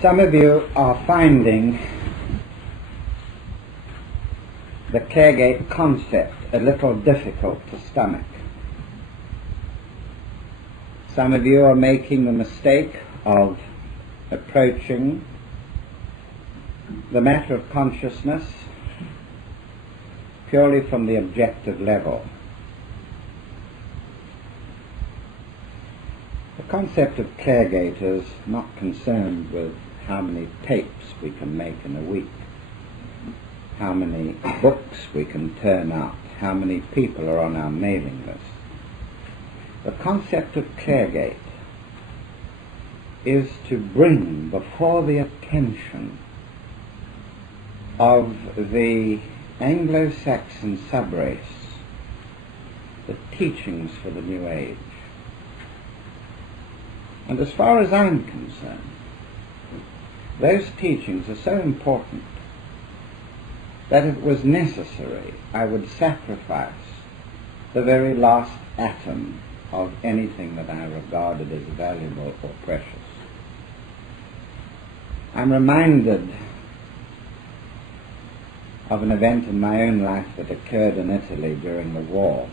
Some of you are finding the Caregate concept a little difficult to stomach. Some of you are making the mistake of approaching the matter of consciousness purely from the objective level. The concept of Caregate is not concerned with how many tapes we can make in a week, how many books we can turn out, how many people are on our mailing list. The concept of Caregate is to bring before the attention of the Anglo-Saxon subrace the teachings for the New Age. And as far as I'm concerned, those teachings are so important that if it was necessary, I would sacrifice the very last atom of anything that I regarded as valuable or precious. I'm reminded of an event in my own life that occurred in Italy during the war,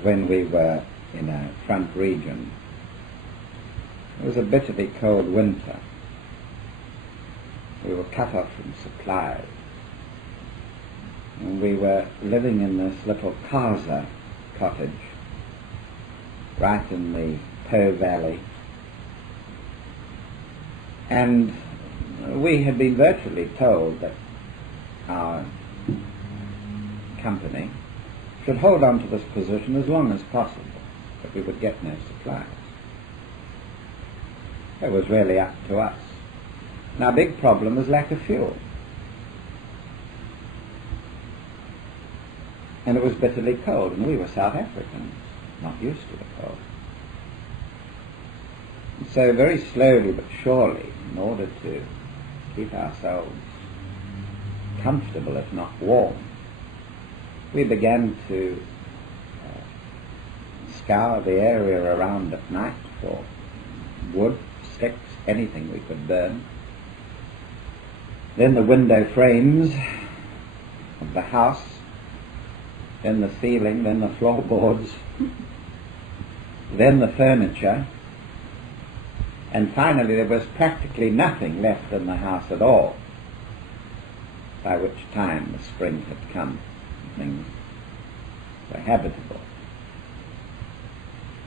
when we were in a front region. It was a bitterly cold winter. We were cut off from supplies. And we were living in this little casa cottage right in the Po Valley. And we had been virtually told that our company should hold on to this position as long as possible, but we would get no supplies. It was really up to us. And our big problem was lack of fuel. And it was bitterly cold, and we were South Africans, not used to the cold. And so very slowly but surely, in order to keep ourselves comfortable if not warm, we began to scour the area around at night for wood, sticks, anything we could burn. Then the window frames of the house, then the ceiling, then the floorboards, then the furniture, and finally there was practically nothing left in the house at all, by which time the spring had come and things were habitable.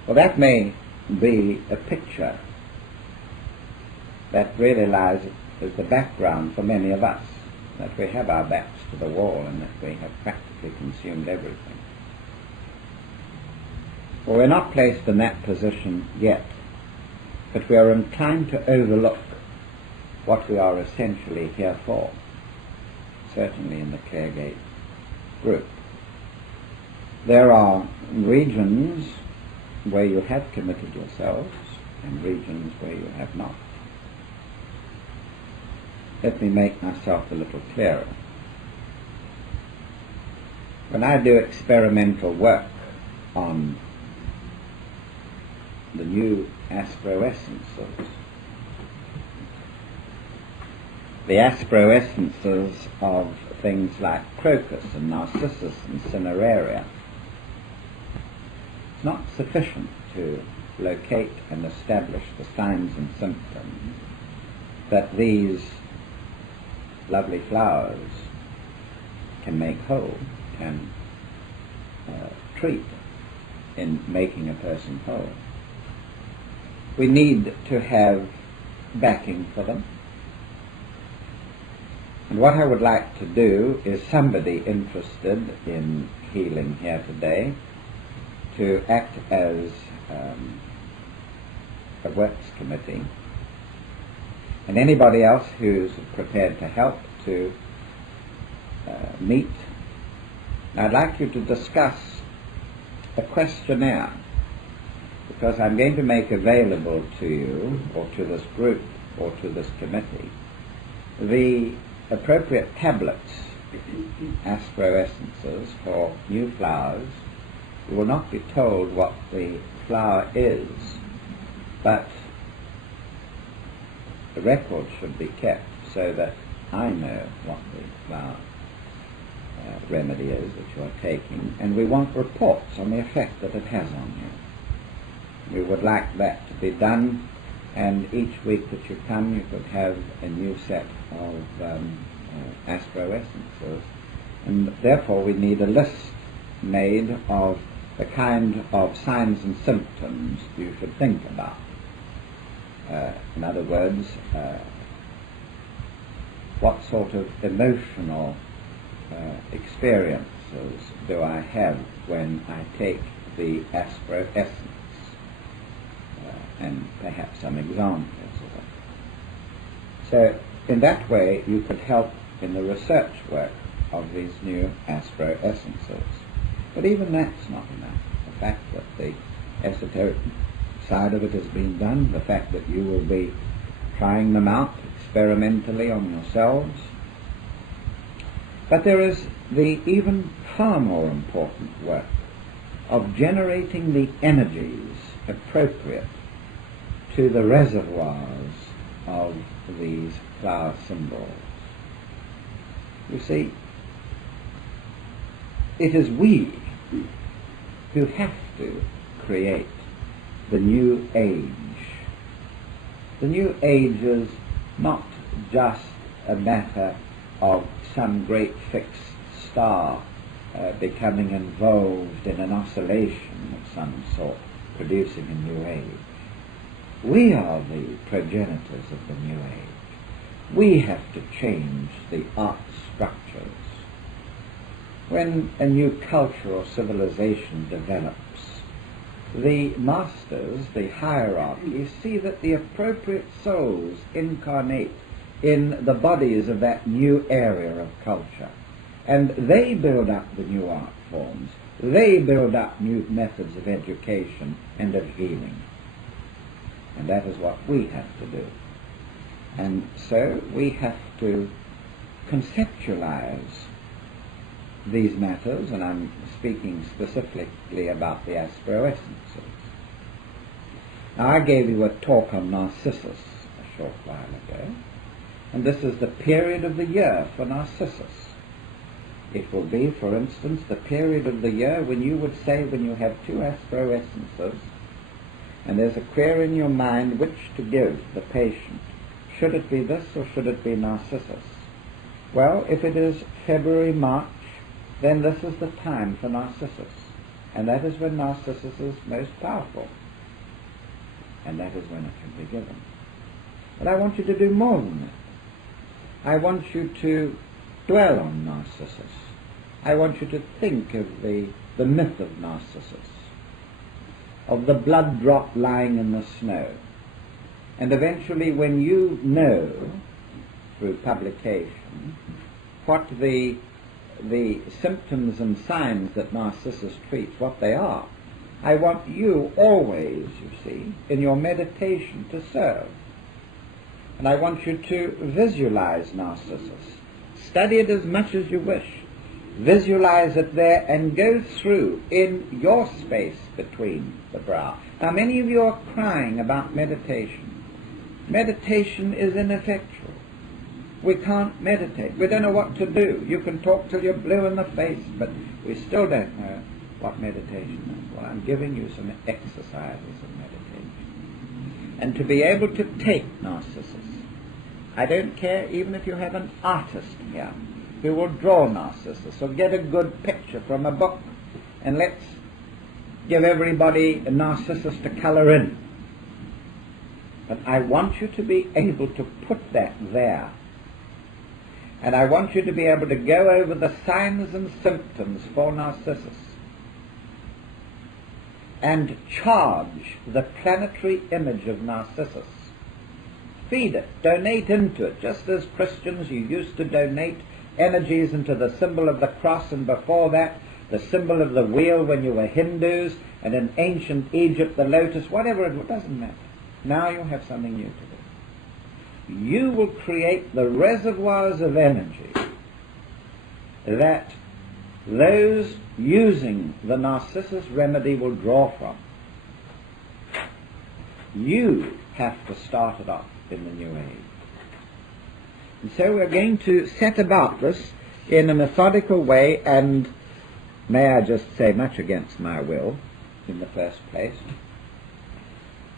Well, that may be a picture that really lies as the background for many of us, that we have our backs to the wall and that we have practically consumed everything. Well, we're not placed in that position yet, but we are inclined to overlook what we are essentially here for, certainly in the Caregate group. There are regions where you have committed yourselves and regions where you have not. Let me make myself a little clearer. When I do experimental work on the new astro-essences, the astro-essences of things like crocus and narcissus and cineraria, it's not sufficient to locate and establish the signs and symptoms that these lovely flowers can make whole, can treat in making a person whole. We need to have backing for them. And what I would like to do is somebody interested in healing here today to act as a works committee, and anybody else who's prepared to help to meet. I'd like you to discuss a questionnaire, because I'm going to make available to you, or to this group, or to this committee, the appropriate tablets, astro-essences for new flowers. You will not be told what the flower is, but records should be kept so that I know what the flower remedy is that you are taking, and we want reports on the effect that it has on you. We would like that to be done, and each week that you come you could have a new set of astro essences, and therefore we need a list made of the kind of signs and symptoms you should think about. In other words, what sort of emotional experiences do I have when I take the astro essence, and perhaps some examples of it. So in that way you could help in the research work of these new astro essences. But even that's not enough. The fact that the esoteric side of it has been done, the fact that you will be trying them out experimentally on yourselves. But there is the even far more important work of generating the energies appropriate to the reservoirs of these flower symbols. You see, it is we who have to create the new age. The new age is not just a matter of some great fixed star becoming involved in an oscillation of some sort, producing a new age. We are the progenitors of the new age. We have to change the art structures. When a new culture or civilization develops, the masters, the hierarchy, see that the appropriate souls incarnate in the bodies of that new area of culture, and they build up the new art forms, they build up new methods of education and of healing. And that is what we have to do. And so we have to conceptualize these matters, and I'm speaking specifically about the astro essences. Now, I gave you a talk on Narcissus a short while ago, and this is the period of the year for Narcissus. It will be, for instance, the period of the year when you would say, when you have two astro essences, and there's a query in your mind which to give the patient. Should it be this or should it be Narcissus? Well, if it is February, March, then this is the time for Narcissus. And that is when Narcissus is most powerful. And that is when it can be given. But I want you to do more than that. I want you to dwell on Narcissus. I want you to think of the myth of Narcissus, of the blood drop lying in the snow. And eventually, when you know, through publication, what the symptoms and signs that Narcissus treats, what they are, I want you always, you see, in your meditation to serve. And I want you to visualize Narcissus. Study it as much as you wish. Visualize it there and go through in your space between the brow. Now, many of you are crying about meditation. Meditation is ineffectual. We can't meditate. We don't know what to do. You can talk till you're blue in the face, but we still don't know what meditation is. Well, I'm giving you some exercises of meditation. And to be able to take Narcissus, I don't care even if you have an artist here who will draw Narcissus or get a good picture from a book, and let's give everybody a Narcissus to colour in. But I want you to be able to put that there. And I want you to be able to go over the signs and symptoms for Narcissus and charge the planetary image of Narcissus. Feed it, donate into it, just as Christians you used to donate energies into the symbol of the cross, and before that the symbol of the wheel when you were Hindus, and in ancient Egypt the lotus, whatever it doesn't matter. Now you have something new to do. You will create the reservoirs of energy that those using the Narcissus remedy will draw from. You have to start it off. in the New Age. And so we're going to set about this in a methodical way, and may I just say, much against my will, in the first place,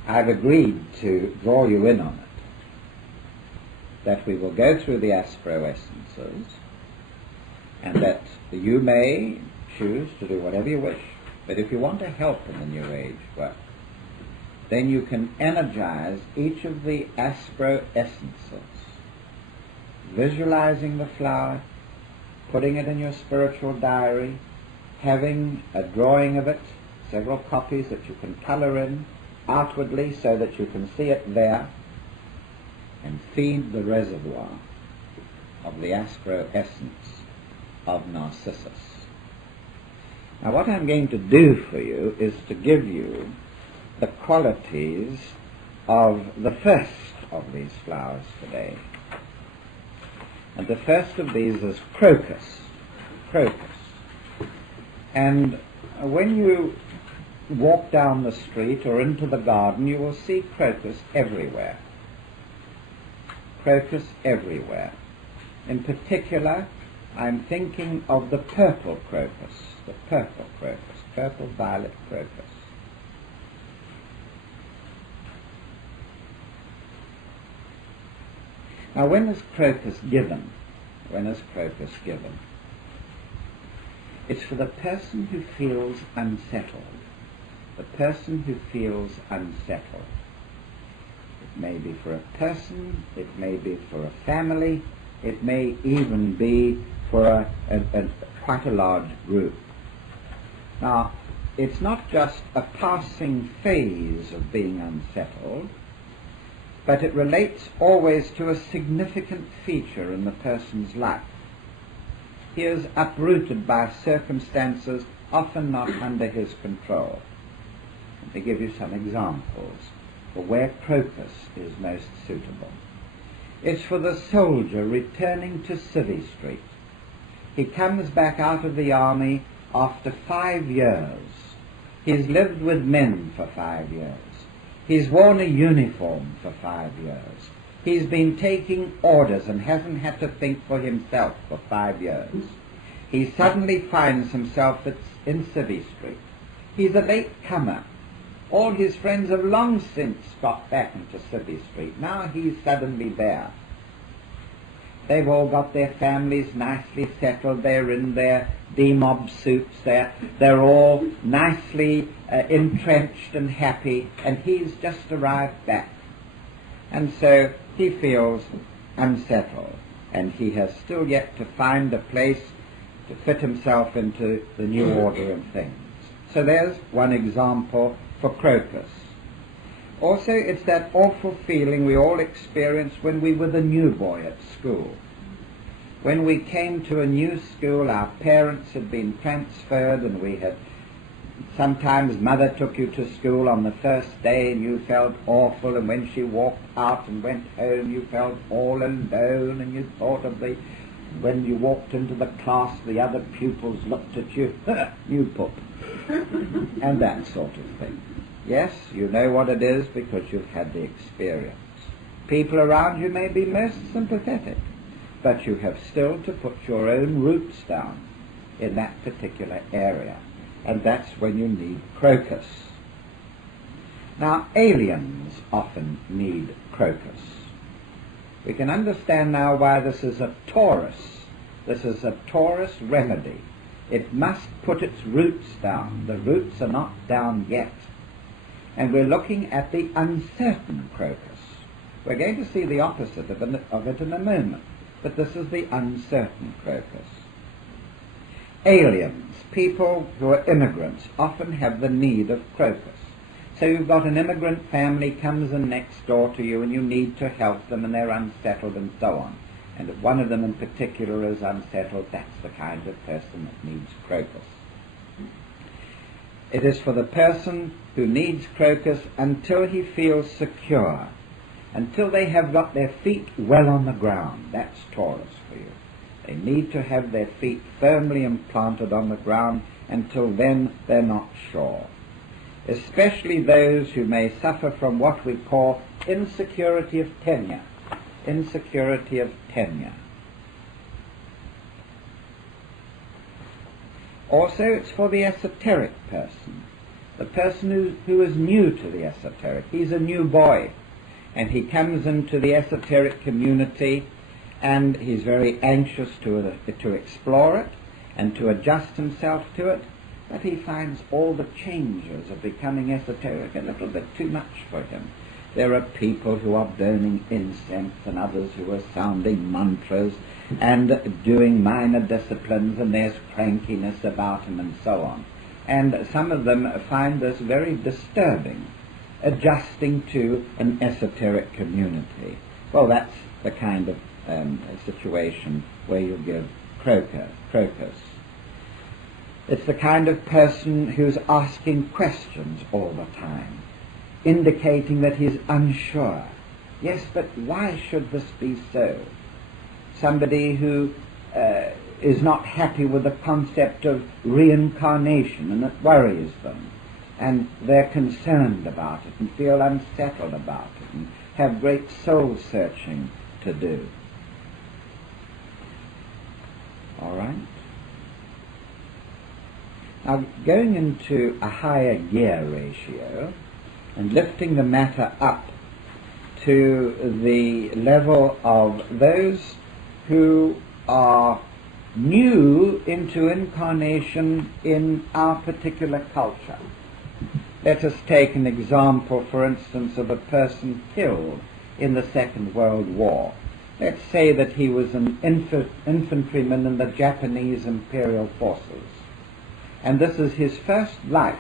I've agreed to draw you in on it, that we will go through the astro-essences, and that you may choose to do whatever you wish, but if you want to help in the New Age work, then you can energize each of the astro-essences, visualizing the flower, putting it in your spiritual diary, having a drawing of it, several copies that you can color in outwardly so that you can see it there, and feed the reservoir of the astro-essence of Narcissus. Now what I'm going to do for you is to give you the qualities of the first of these flowers today. And the first of these is crocus. Crocus. And when you walk down the street or into the garden, you will see crocus everywhere. Crocus everywhere. In particular, I'm thinking of the purple crocus, purple violet crocus. Now, when is crocus given? When is crocus given? It's for the person who feels unsettled. The person who feels unsettled. It may be for a person, it may be for a family, it may even be for quite a large group. Now, it's not just a passing phase of being unsettled, but it relates always to a significant feature in the person's life. He is uprooted by circumstances often not under his control. Let me give you some examples for where crocus is most suitable. It's for the soldier returning to Civvy Street. He comes back out of the army after 5 years. He's lived with men for 5 years. He's worn a uniform for 5 years. He's been taking orders and hasn't had to think for himself for 5 years. He suddenly finds himself in Civvy Street. He's a late comer. All his friends have long since got back into Civvy Street. Now he's suddenly there. They've all got their families nicely settled. They're in their demob suits. They're all nicely entrenched and happy, and he's just arrived back. And so he feels unsettled, and he has still yet to find a place to fit himself into the new order of things. So there's one example for crocus. Also, it's that awful feeling we all experienced when we were the new boy at school. When we came to a new school, our parents had been transferred, and we had sometimes mother took you to school on the first day and you felt awful, and when she walked out and went home you felt all alone, and you thought of when you walked into the class the other pupils looked at you, you pup, and that sort of thing. Yes, you know what it is because you've had the experience. People around you may be most sympathetic, but you have still to put your own roots down in that particular area, and that's when you need crocus. Now, aliens often need crocus. We can understand now why this is a Taurus. This is a Taurus remedy. It must put its roots down. The roots are not down yet. And we're looking at the uncertain crocus. We're going to see the opposite of it in a moment, but this is the uncertain crocus. Aliens, people who are immigrants, often have the need of crocus. So you've got an immigrant family comes in next door to you and you need to help them and they're unsettled and so on. And if one of them in particular is unsettled, that's the kind of person that needs crocus. It is for the person who needs crocus until he feels secure, until they have got their feet well on the ground. That's Taurus for you. They need to have their feet firmly implanted on the ground. Until then, they're not sure. Especially those who may suffer from what we call insecurity of tenure. Insecurity of tenure. Also, it's for the esoteric person. The person who is new to the esoteric. He's a new boy, and he comes into the esoteric community, and he's very anxious to explore it and to adjust himself to it, but he finds all the changes of becoming esoteric a little bit too much for him. There are people who are burning incense and others who are sounding mantras and doing minor disciplines, and there's crankiness about them and so on. And some of them find this very disturbing, adjusting to an esoteric community. Well, that's the kind of situation where you give crocus. It's the kind of person who's asking questions all the time, indicating that he's unsure. Yes, but why should this be so? Somebody who is not happy with the concept of reincarnation, and it worries them, and they're concerned about it and feel unsettled about it and have great soul searching to do. All right? Now, going into a higher gear ratio and lifting the matter up to the level of those who are new into incarnation in our particular culture. Let us take an example, for instance, of a person killed in the Second World War. Let's say that he was an infantryman in the Japanese Imperial Forces, and this is his first life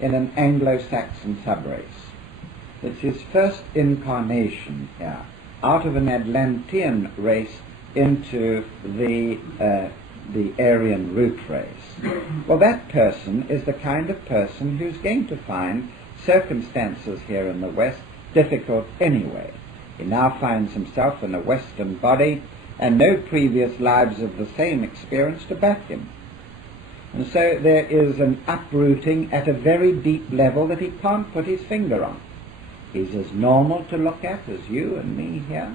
in an Anglo-Saxon subrace. It's his first incarnation here, out of an Atlantean race into the Aryan root race. Well, that person is the kind of person who's going to find circumstances here in the West difficult anyway. He now finds himself in a Western body and no previous lives of the same experience to back him. And so there is an uprooting at a very deep level that he can't put his finger on. He's as normal to look at as you and me here.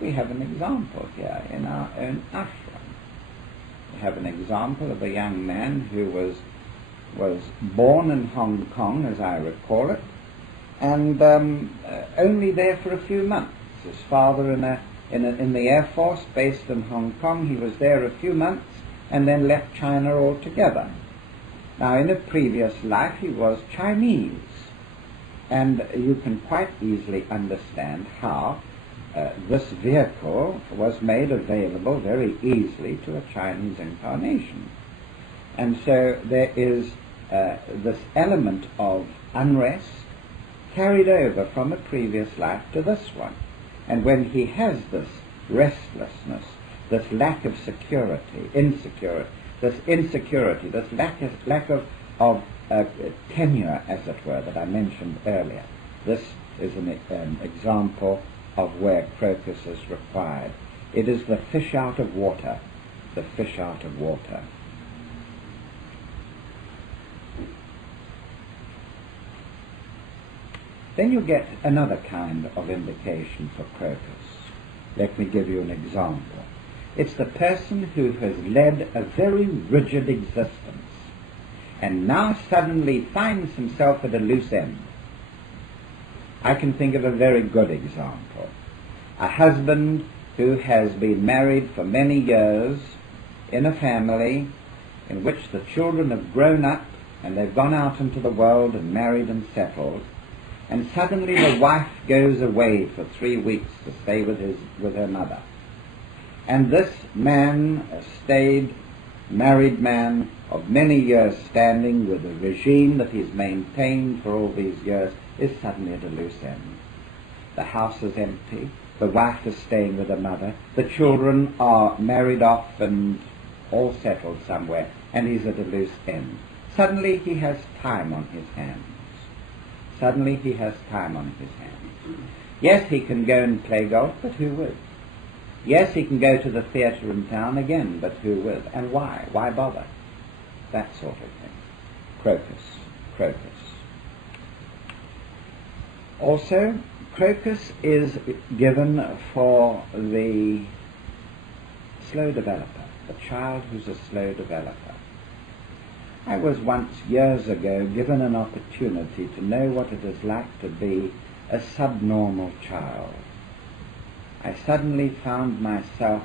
We have an example here in our own ashram. We have an example of a young man who was born in Hong Kong, as I recall it, and only there for a few months. His father in the Air Force, based in Hong Kong, he was there a few months and then left China altogether. Now, in a previous life, he was Chinese, and you can quite easily understand how this vehicle was made available very easily to a Chinese incarnation. And so there is this element of unrest carried over from a previous life to this one. And when he has this restlessness, this lack of security, this lack of tenure, as it were, that I mentioned earlier, this is an example of where crocus is required. It is the fish out of water, the fish out of water. Then you get another kind of indication for crocus. Let me give you an example. It's the person who has led a very rigid existence and now suddenly finds himself at a loose end. I can think of a very good example. A husband who has been married for many years in a family in which the children have grown up and they've gone out into the world and married and settled, and suddenly the wife goes away for 3 weeks to stay with her mother. And this man, a married man of many years standing with a regime that he's maintained for all these years, is suddenly at a loose end. The house is empty, the wife is staying with her mother, the children are married off and all settled somewhere, and he's at a loose end. Suddenly he has time on his hands. Suddenly he has time on his hands. Yes, he can go and play golf, but who with? Yes, he can go to the theatre in town again, but who with? And why? Why bother? That sort of thing. Crocus. Also, crocus is given for the slow developer, the child who's a slow developer. I was once, years ago, given an opportunity to know what it is like to be a subnormal child. I suddenly found myself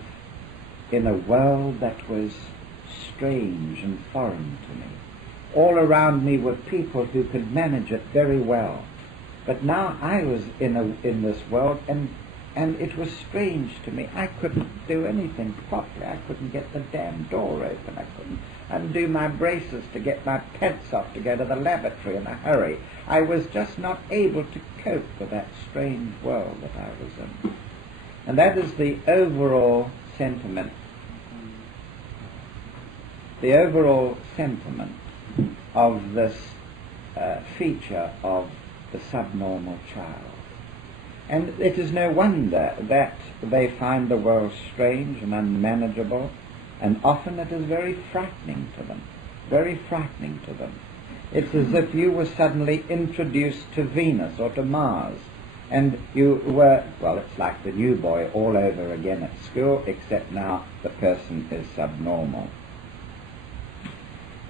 in a world that was strange and foreign to me. All around me were people who could manage it very well. But now I was in this world, and it was strange to me. I couldn't do anything properly. I couldn't get the damn door open. I couldn't undo my braces to get my pants off to go to the lavatory in a hurry. I was just not able to cope with that strange world that I was in. And that is the overall sentiment. The overall sentiment of this feature of the subnormal child. And it is no wonder that they find the world strange and unmanageable, and often it is very frightening to them. Very frightening to them. It's as if you were suddenly introduced to Venus or to Mars, and you were, well, it's like the new boy all over again at school, except now the person is subnormal.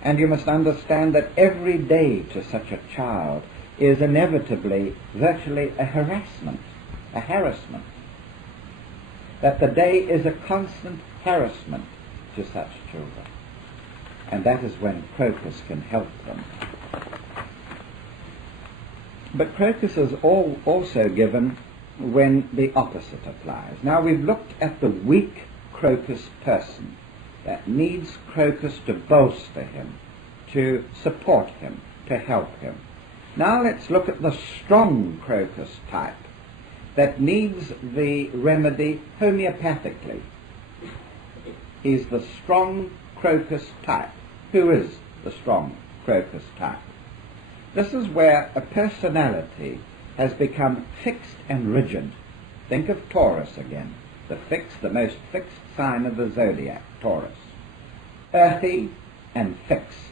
And you must understand that every day to such a child is inevitably, virtually a harassment. That the day is a constant harassment to such children. And that is when crocus can help them. But crocus is also given when the opposite applies. Now we've looked at the weak crocus person that needs crocus to bolster him, to support him, to help him. Now let's look at the strong crocus type that needs the remedy homeopathically. He's the strong crocus type. Who is the strong crocus type? This is where a personality has become fixed and rigid. Think of Taurus again, the most fixed sign of the zodiac, Taurus. Earthy and fixed.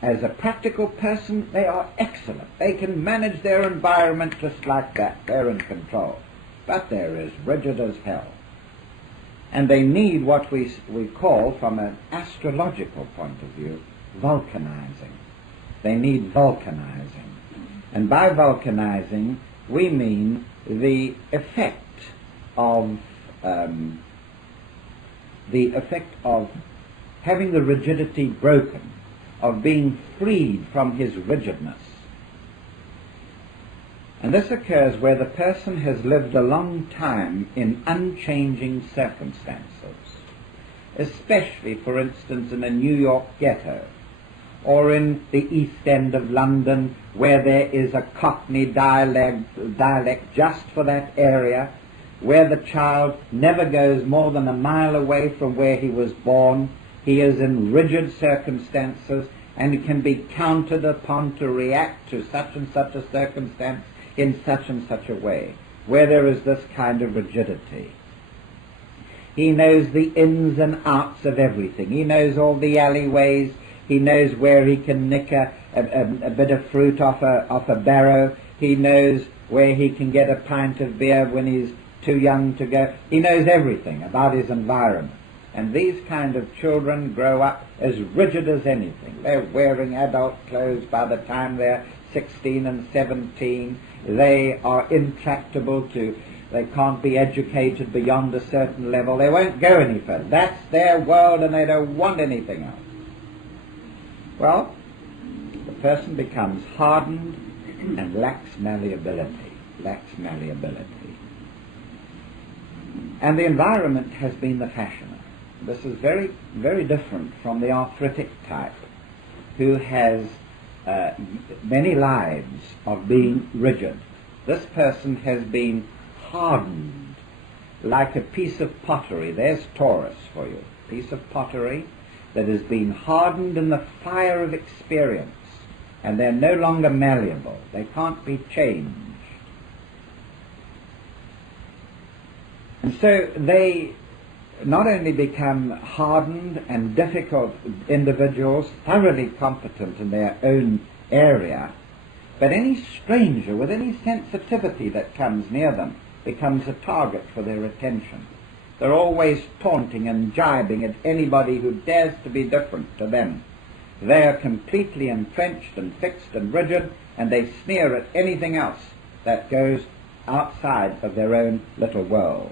As a practical person, they are excellent. They can manage their environment just like that. They're in control. But they're as rigid as hell. And they need what we call, from an astrological point of view, vulcanizing. They need vulcanizing. And by vulcanizing, we mean the effect of having the rigidity broken, of being freed from his rigidness. And this occurs where the person has lived a long time in unchanging circumstances, especially, for instance, in a New York ghetto, or in the East End of London, where there is a Cockney dialect just for that area, where the child never goes more than a mile away from where he was born. He is in rigid circumstances, and he can be counted upon to react to such and such a circumstance in such and such a way, where there is this kind of rigidity. He knows the ins and outs of everything. He knows all the alleyways. He knows where he can nick a bit of fruit off a barrow. He knows where he can get a pint of beer when he's too young to go. He knows everything about his environment. And these kind of children grow up as rigid as anything. They're wearing adult clothes by the time they're 16 and 17. They are intractable they can't be educated beyond a certain level. They won't go any further. That's their world, and they don't want anything else. Well, the person becomes hardened and lacks malleability. And the environment has been the fashioner. This is very, very different from the arthritic type, who has many lives of being rigid. This person has been hardened like a piece of pottery. There's Taurus for you. Piece of pottery that has been hardened in the fire of experience, and they're no longer malleable. They can't be changed. And so they not only become hardened and difficult individuals, thoroughly competent in their own area, But any stranger with any sensitivity that comes near them becomes a target for their attention. They're always taunting and jibing at anybody who dares to be different to them. They are completely entrenched and fixed and rigid, and they sneer at anything else that goes outside of their own little world.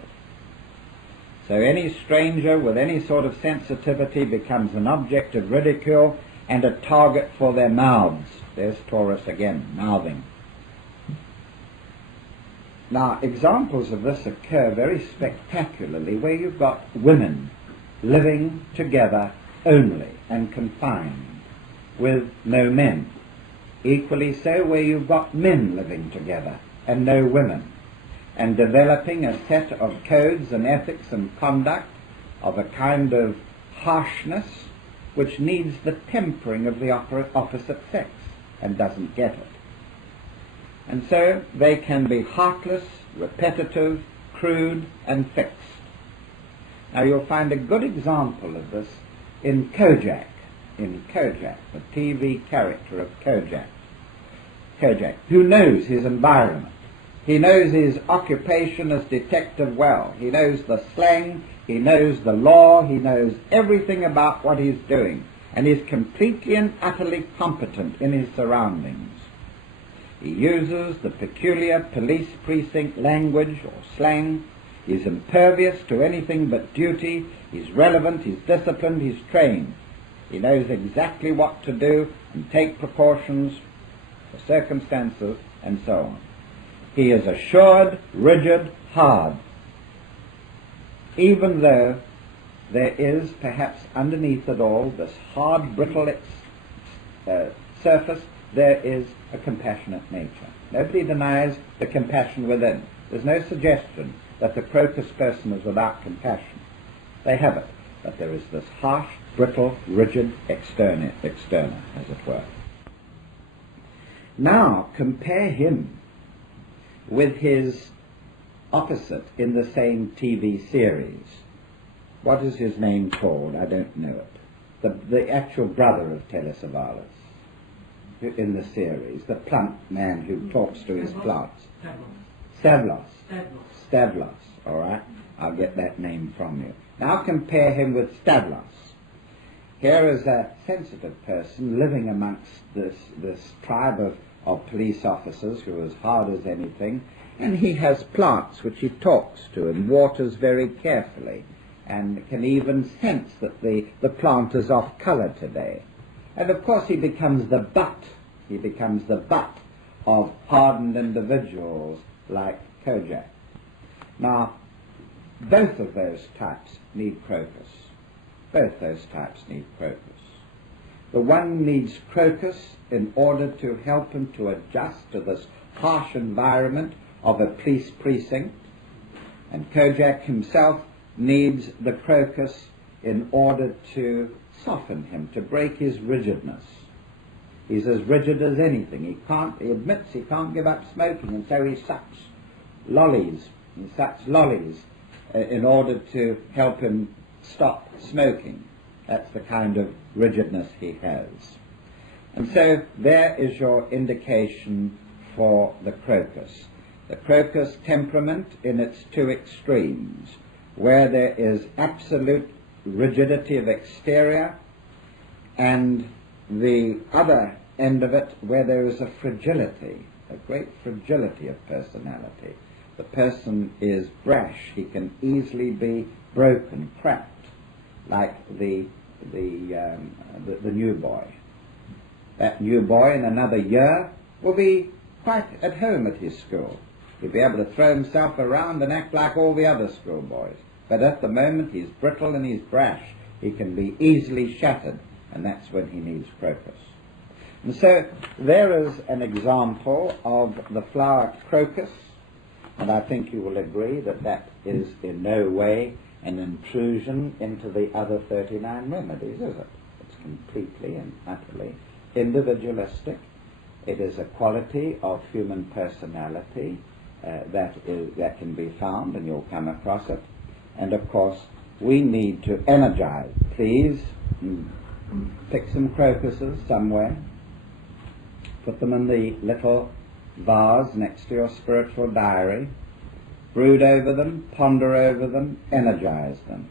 So any stranger with any sort of sensitivity becomes an object of ridicule and a target for their mouths. There's Taurus again, mouthing. Now, examples of this occur very spectacularly where you've got women living together only and confined, with no men. Equally so where you've got men living together and no women, and developing a set of codes and ethics and conduct of a kind of harshness which needs the tempering of the opposite sex and doesn't get it. And so they can be heartless, repetitive, crude, and fixed. Now you'll find a good example of this in Kojak, the TV character of Kojak, who knows his environment. He knows his occupation as detective well. He knows the slang, he knows the law, he knows everything about what he's doing, and is completely and utterly competent in his surroundings. He uses the peculiar police precinct language or slang. He's impervious to anything but duty. He's relevant, he's disciplined, he's trained. He knows exactly what to do and take precautions for circumstances and so on. He is assured, rigid, hard, even though there is perhaps underneath it all, this hard, brittle surface, there is a compassionate nature. Nobody denies the compassion within. There's no suggestion that the crocus person is without compassion. They have it, but there is this harsh, brittle, rigid externa, as it were. Now compare him with his opposite in the same TV series. What is his name called? I don't know it. The actual brother of Telesavalas in the series, the plump man who talks to his plants. Stavlos, all right? I'll get that name from you. Now compare him with Stavlos. Here is a sensitive person living amongst this tribe of police officers who are as hard as anything, and he has plants which he talks to and waters very carefully, and can even sense that the plant is off colour today. And of course he becomes the butt of hardened individuals like Kojak. Now, both of those types need crocus. The one needs crocus in order to help him to adjust to this harsh environment of a police precinct, and Kojak himself needs the crocus in order to soften him, to break his rigidness. He's as rigid as anything. He admits he can't give up smoking, and so he sucks lollies in order to help him stop smoking. That's the kind of rigidness he has. And so there is your indication for the crocus. The crocus temperament in its two extremes, where there is absolute rigidity of exterior, and the other end of it where there is a fragility, a great fragility of personality. The person is brash, he can easily be broken, cracked, like the new boy. That new boy in another year will be quite at home at his school. He'll be able to throw himself around and act like all the other schoolboys. But at the moment he's brittle and he's brash. He can be easily shattered, and that's when he needs crocus. And so there is an example of the flower crocus, and I think you will agree that that is in no way an intrusion into the other 39 remedies, is it? It's completely and utterly individualistic. It is a quality of human personality that can be found, and you'll come across it. And of course, we need to energize. Please pick some crocuses somewhere. Put them in the little vase next to your spiritual diary. Brood over them, ponder over them, energize them.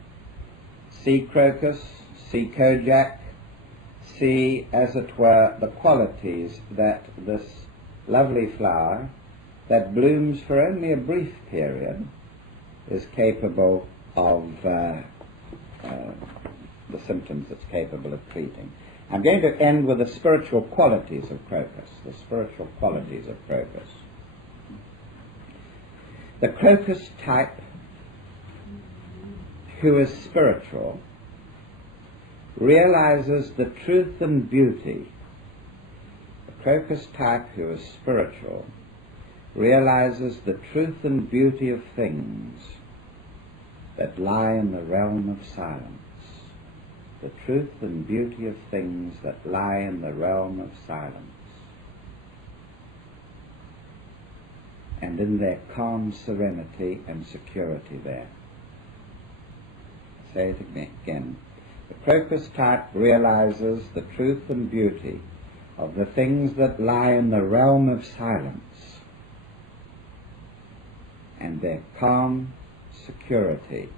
See crocus, see kojak, see, as it were, the qualities that this lovely flower, that blooms for only a brief period, is capable of, the symptoms it's capable of treating. I'm going to end with the spiritual qualities of crocus, the spiritual qualities of crocus. The crocus type who is spiritual realizes the truth and beauty. The crocus type who is spiritual realizes the truth and beauty of things that lie in the realm of silence. The truth and beauty of things that lie in the realm of silence. And in their calm serenity and security there. Say it again. The crocus type realizes the truth and beauty of the things that lie in the realm of silence and their calm security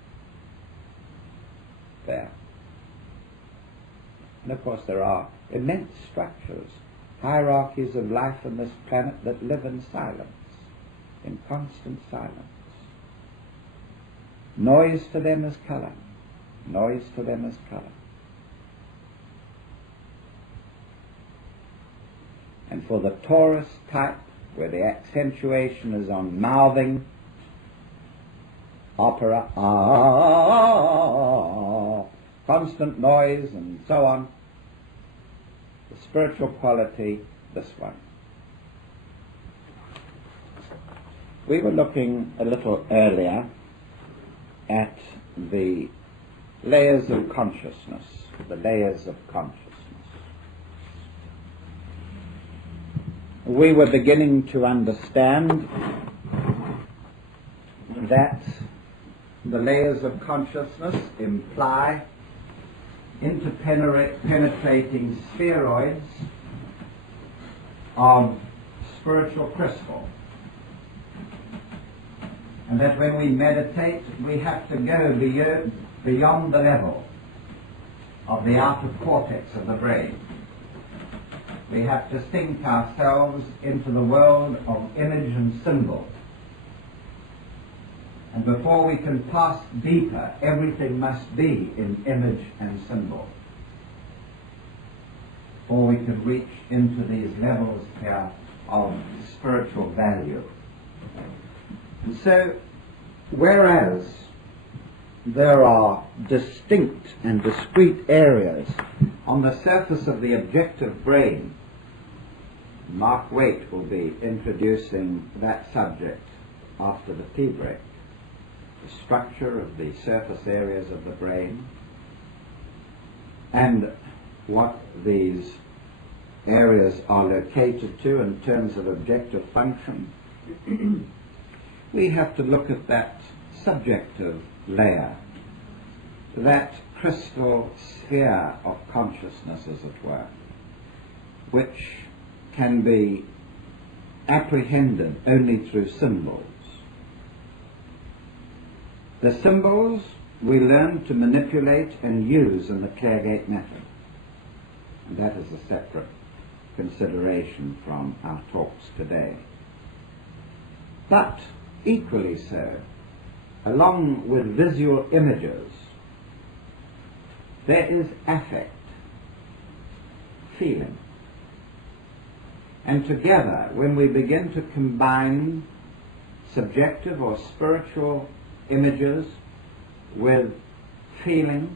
there. And of course there are immense structures, hierarchies of life on this planet that live in silence, in constant silence. Noise to them is colour. Noise to them is colour. And for the Taurus type, where the accentuation is on mouthing, opera, constant noise and so on, the spiritual quality, this one. We were looking a little earlier at the layers of consciousness, the layers of consciousness. We were beginning to understand that the layers of consciousness imply interpenetrating spheroids of spiritual crystal. And that when we meditate, we have to go beyond the level of the outer cortex of the brain. We have to sink ourselves into the world of image and symbol. And before we can pass deeper, everything must be in image and symbol. Before we can reach into these levels here of spiritual value. And so, whereas there are distinct and discrete areas on the surface of the objective brain, Mark Waite will be introducing that subject after the tea break. The structure of the surface areas of the brain and what these areas are located to in terms of objective function. We have to look at that subjective layer, that crystal sphere of consciousness, as it were, which can be apprehended only through symbols. The symbols we learn to manipulate and use in the Claregate method. And that is a separate consideration from our talks today. But equally so, along with visual images, there is affect, feeling. And together, when we begin to combine subjective or spiritual images with feeling,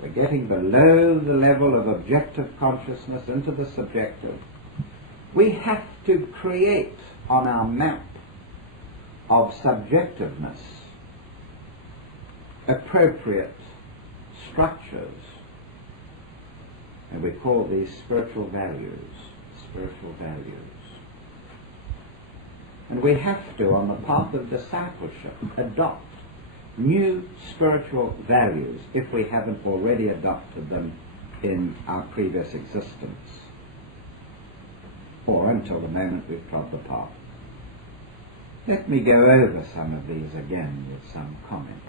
we're getting below the level of objective consciousness into the subjective. We have to create on our map of subjectiveness appropriate structures, and we call these spiritual values. Spiritual values. And we have to, on the path of discipleship, adopt new spiritual values if we haven't already adopted them in our previous existence. or until the moment we've trod the path. Let me go over some of these again with some comments.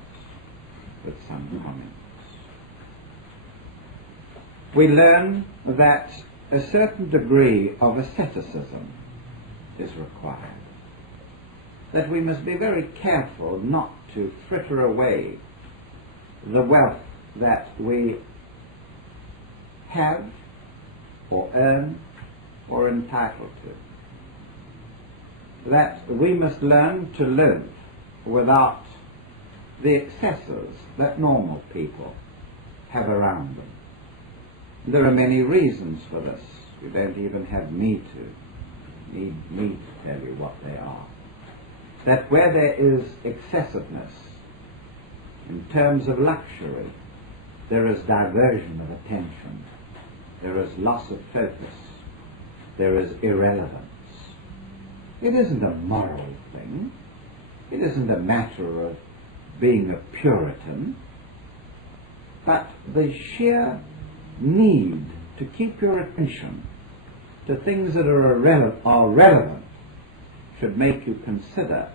We learn that a certain degree of asceticism is required. That we must be very careful not to fritter away the wealth that we have or earn or entitled to. That we must learn to live without the excesses that normal people have around them. There are many reasons for this. You don't even need me to tell you what they are. That where there is excessiveness in terms of luxury, there is diversion of attention, there is loss of focus, there is irrelevance. It isn't a moral thing. It isn't a matter of being a Puritan, but the sheer need to keep your attention to things that are relevant should make you consider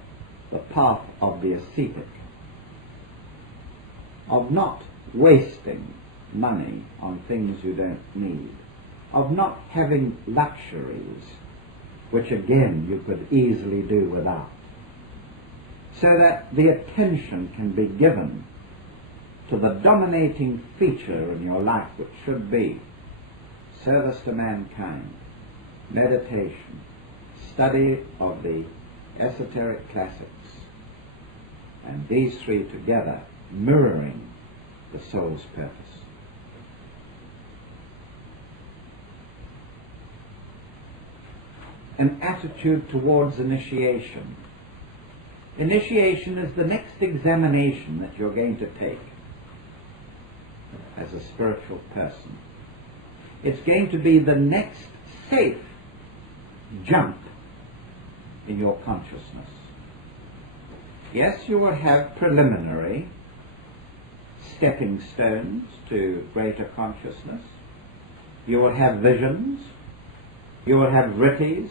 the path of the ascetic, of not wasting money on things you don't need, of not having luxuries which again you could easily do without, so that the attention can be given to the dominating feature in your life, which should be service to mankind, meditation, study of the esoteric classics, and these three together mirroring the soul's purpose. An attitude towards initiation. Initiation is the next examination that you're going to take as a spiritual person. It's going to be the next safe jump in your consciousness. Yes, you will have preliminary stepping stones to greater consciousness. You will have visions. You will have rittis,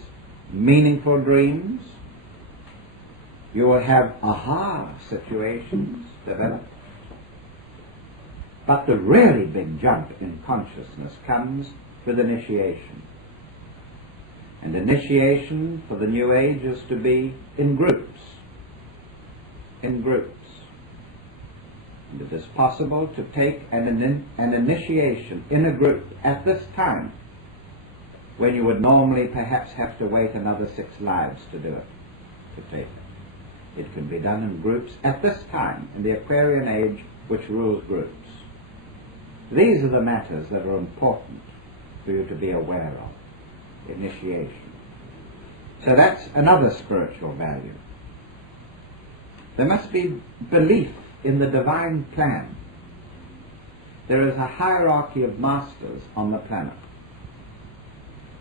meaningful dreams. You will have aha situations develop. But the really big jump in consciousness comes with initiation. And initiation for the New Age is to be in groups. In groups. And it is possible to take an initiation in a group at this time, when you would normally perhaps have to wait another 6 lives to do it, to take it. It can be done in groups at this time, in the Aquarian age, which rules groups. These are the matters that are important for you to be aware of. Initiation. So that's another spiritual value. There must be belief in the divine plan. There is a hierarchy of masters on the planet.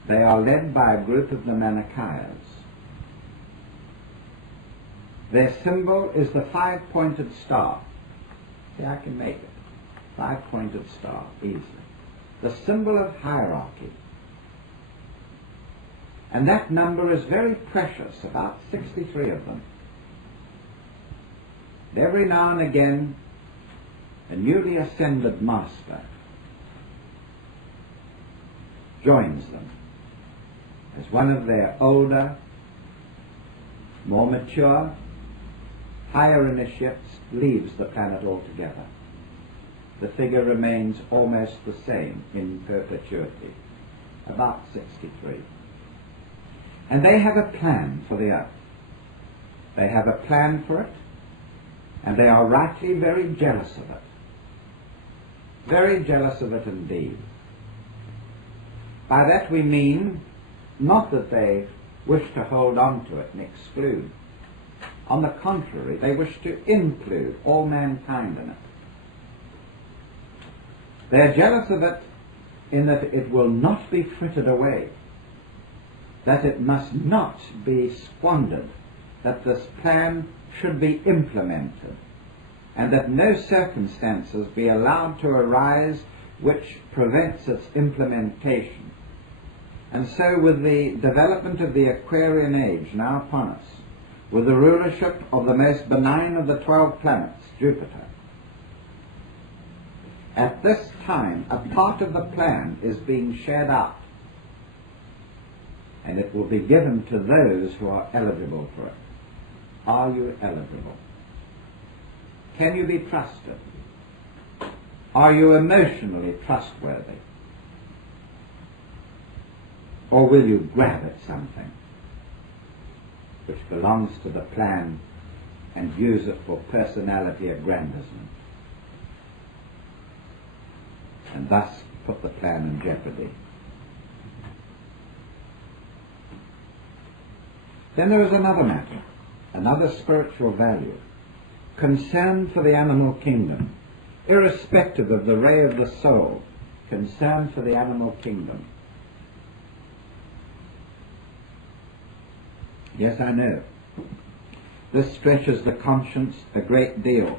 They are led by a group of the Manichaeans. Their symbol is the 5-pointed star. See, I can make it. 5-pointed star, easily. The symbol of hierarchy. And that number is very precious, about 63 of them. And every now and again, a newly ascended master joins them as one of their older, more mature, higher initiates leaves the planet altogether. The figure remains almost the same in perpetuity, about 63. And they have a plan for the earth. They have a plan for it, and they are rightly very jealous of it. Very jealous of it indeed. By that we mean not that they wish to hold on to it and exclude. On the contrary, they wish to include all mankind in it. They are jealous of it in that it will not be frittered away, that it must not be squandered, that this plan should be implemented, and that no circumstances be allowed to arise which prevents its implementation. And so with the development of the Aquarian age now upon us, with the rulership of the most benign of the 12 planets, Jupiter, at this time a part of the plan is being shared out, and it will be given to those who are eligible for it. Are you eligible? Can you be trusted? Are you emotionally trustworthy? Or will you grab at something which belongs to the plan and use it for personality aggrandizement, and thus put the plan in jeopardy? Then there is another matter, another spiritual value, concern for the animal kingdom, irrespective of the ray of the soul, concern for the animal kingdom. Yes, I know. This stretches the conscience a great deal.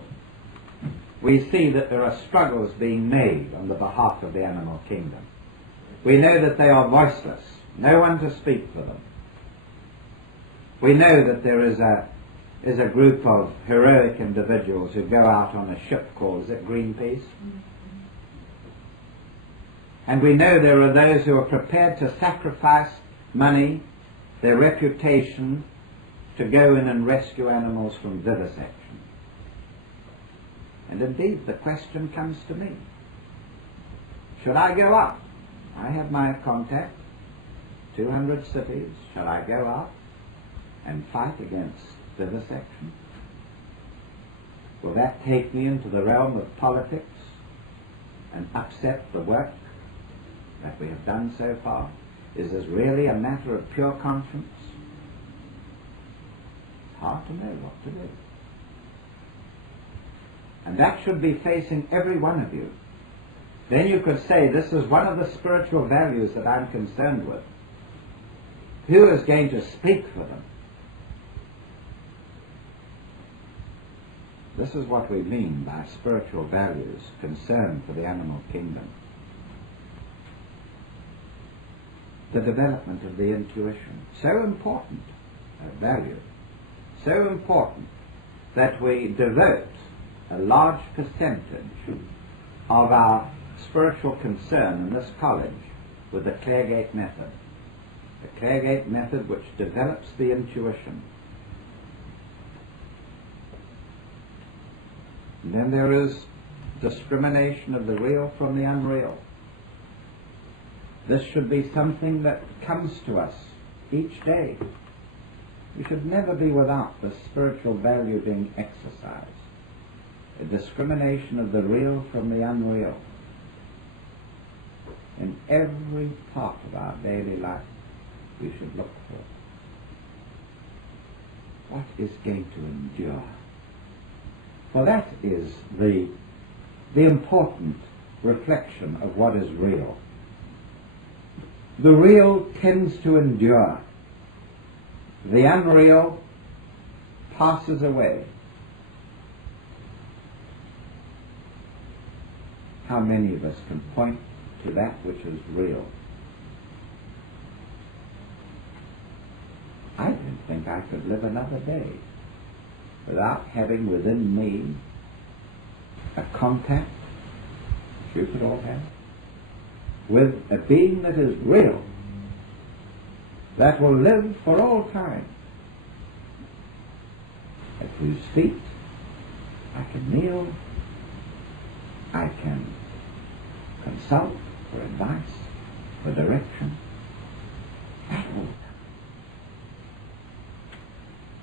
We see that there are struggles being made on the behalf of the animal kingdom. We know that they are voiceless, no one to speak for them. We know that there is a group of heroic individuals who go out on a ship called, is it Greenpeace? And we know there are those who are prepared to sacrifice money, their reputation, to go in and rescue animals from vivisection. And indeed, the question comes to me. Should I go up? I have my contact, 200 cities. Shall I go up and fight against vivisection? Will that take me into the realm of politics and upset the work that we have done so far? Is this really a matter of pure conscience? It's hard to know what to do. And that should be facing every one of you. Then you could say, this is one of the spiritual values that I'm concerned with. Who is going to speak for them? This is what we mean by spiritual values, concern for the animal kingdom. The development of the intuition, so important a value, so important that we devote a large percentage of our spiritual concern in this college with the Claregate method. The Claregate method which develops the intuition. And then there is discrimination of the real from the unreal. This should be something that comes to us each day. We should never be without the spiritual value being exercised. A discrimination of the real from the unreal. In every part of our daily life we should look for. What is going to endure? For that is the important reflection of what is real. The real tends to endure. The unreal passes away. How many of us can point to that which is real? I don't think I could live another day without having within me a contact, which you could all have, with a being that is real, that will live for all time, at whose feet I can kneel, I can consult for advice, for direction. That will come.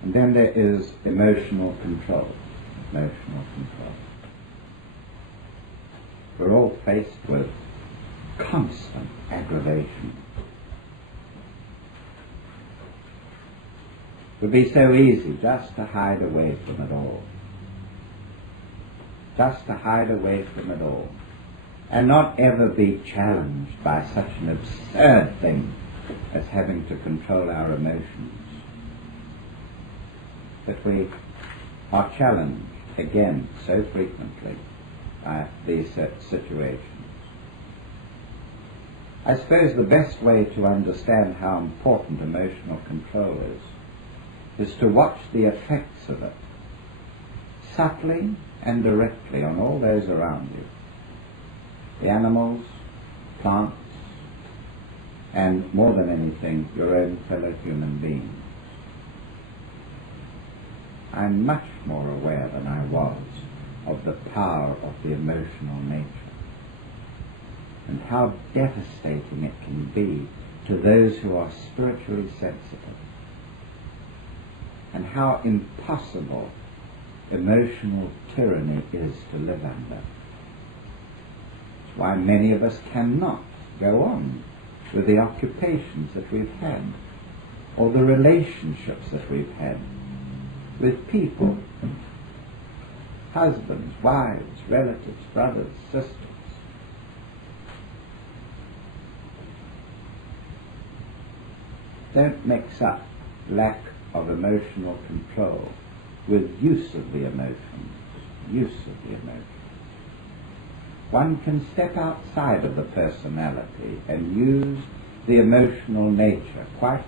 And then there is emotional control. Emotional control. We're all faced with constant aggravation. It would be so easy just to hide away from it all. Just to hide away from it all. And not ever be challenged by such an absurd thing as having to control our emotions. But we are challenged again so frequently by these situations. I suppose the best way to understand how important emotional control is to watch the effects of it, subtly and directly, on all those around you. The animals, plants, and more than anything, your own fellow human beings. I'm much more aware than I was of the power of the emotional nature, and how devastating it can be to those who are spiritually sensitive, and how impossible emotional tyranny is to live under. It's why many of us cannot go on with the occupations that we've had, or the relationships that we've had with people, husbands, wives, relatives, brothers, sisters. Don't mix up lack of emotional control with use of the emotions. One can step outside of the personality and use the emotional nature quite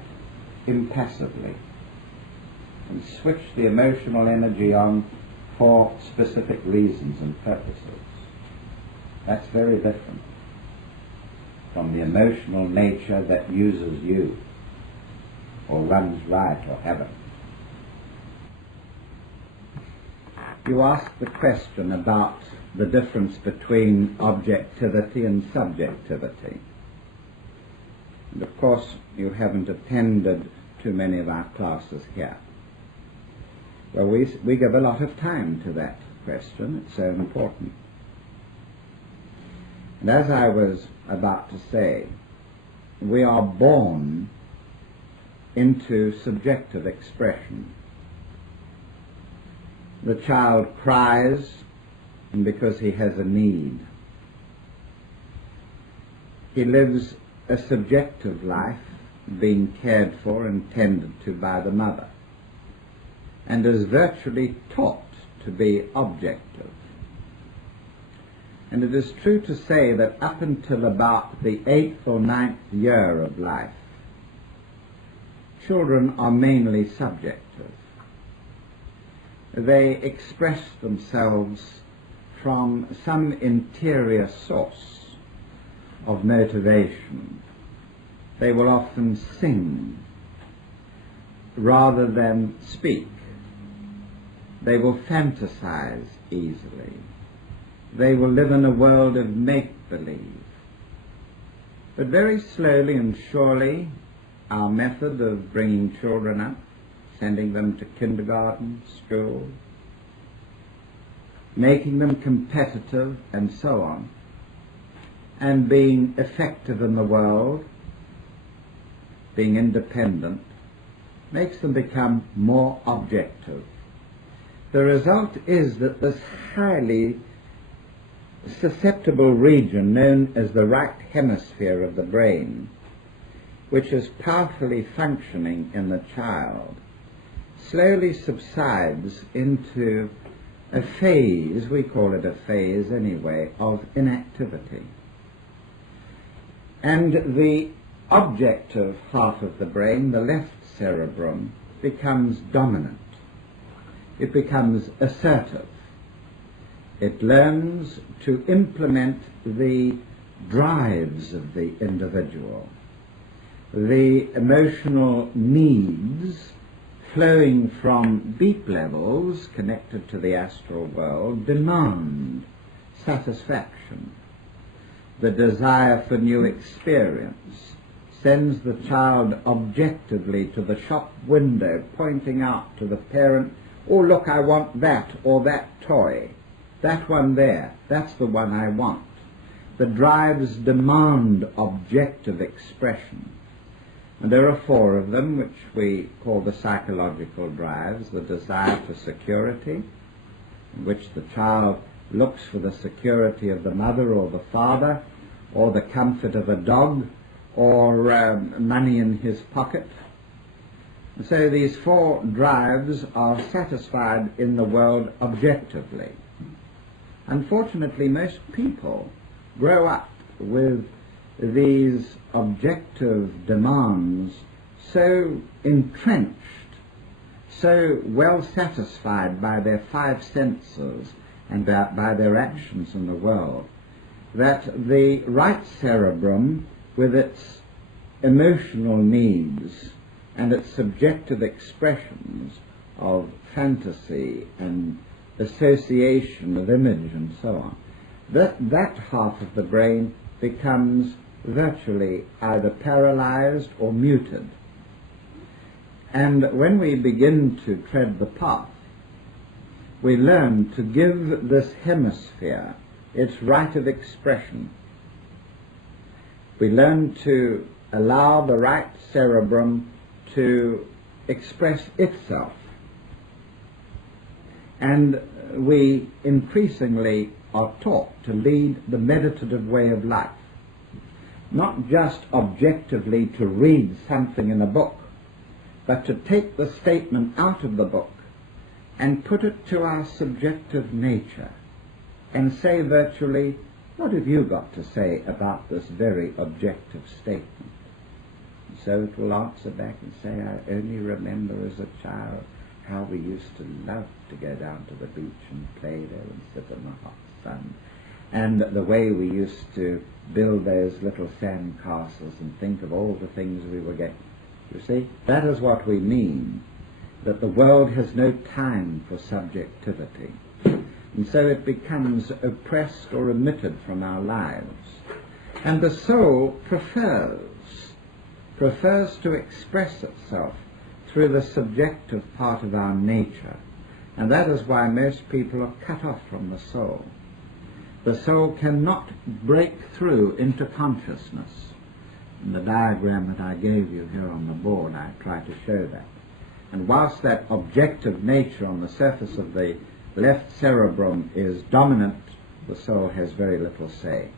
impassively, and switch the emotional energy on for specific reasons and purposes. That's very different from the emotional nature that uses you, or runs right or haven't. You asked the question about the difference between objectivity and subjectivity. And of course, you haven't attended too many of our classes here. Well, we give a lot of time to that question. It's so important. And as I was about to say, we are born into subjective expression. The child cries because he has a need. He lives a subjective life, being cared for and tended to by the mother, and is virtually taught to be objective. And it is true to say that up until about the 8th or 9th year of life, children are mainly subjective. They express themselves from some interior source of motivation. They will often sing rather than speak. They will fantasize easily. They will live in a world of make-believe. But very slowly and surely, our method of bringing children up, sending them to kindergarten, school, making them competitive and so on, and being effective in the world, being independent, makes them become more objective. The result is that this highly susceptible region known as the right hemisphere of the brain, which is powerfully functioning in the child, slowly subsides into a phase, we call it a phase anyway, of inactivity. And the objective half of the brain, the left cerebrum, becomes dominant. It becomes assertive. It learns to implement the drives of the individual. The emotional needs flowing from deep levels connected to the astral world demand satisfaction. The desire for new experience sends the child objectively to the shop window, pointing out to the parent, "Oh, look, I want that or that toy. That one there, that's the one I want." The drives demand objective expression. And there are 4 of them, which we call the psychological drives: the desire for security, in which the child looks for the security of the mother or the father, or the comfort of a dog, or money in his pocket. And so these 4 drives are satisfied in the world objectively. Unfortunately, most people grow up with these objective demands so entrenched, so well satisfied by their five senses and by their actions in the world, that the right cerebrum, with its emotional needs and its subjective expressions of fantasy and association of image and so on, that half of the brain becomes virtually either paralyzed or muted. And when we begin to tread the path, we learn to give this hemisphere its right of expression. We learn to allow the right cerebrum to express itself. And we increasingly are taught to lead the meditative way of life, not just objectively to read something in a book, but to take the statement out of the book and put it to our subjective nature and say virtually, what have you got to say about this very objective statement? And so it will answer back and say, I only remember as a child how we used to love to go down to the beach and play there and sit in the hot sun, and the way we used to build those little sand castles and think of all the things we were getting. You see, that is what we mean, that the world has no time for subjectivity, and so it becomes oppressed or omitted from our lives. And the soul prefers to express itself through the subjective part of our nature, and that is why most people are cut off from the soul. The soul cannot break through into consciousness. In the diagram that I gave you here on the board, I try to show that. And whilst that objective nature on the surface of the left cerebrum is dominant, the soul has very little say.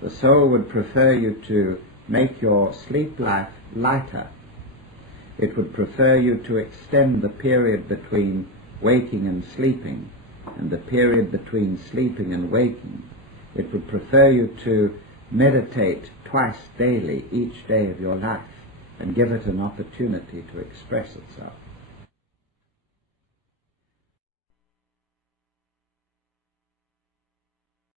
The soul would prefer you to make your sleep life lighter. It would prefer you to extend the period between waking and sleeping, and the period between sleeping and waking. It would prefer you to meditate twice daily, each day of your life, and give it an opportunity to express itself.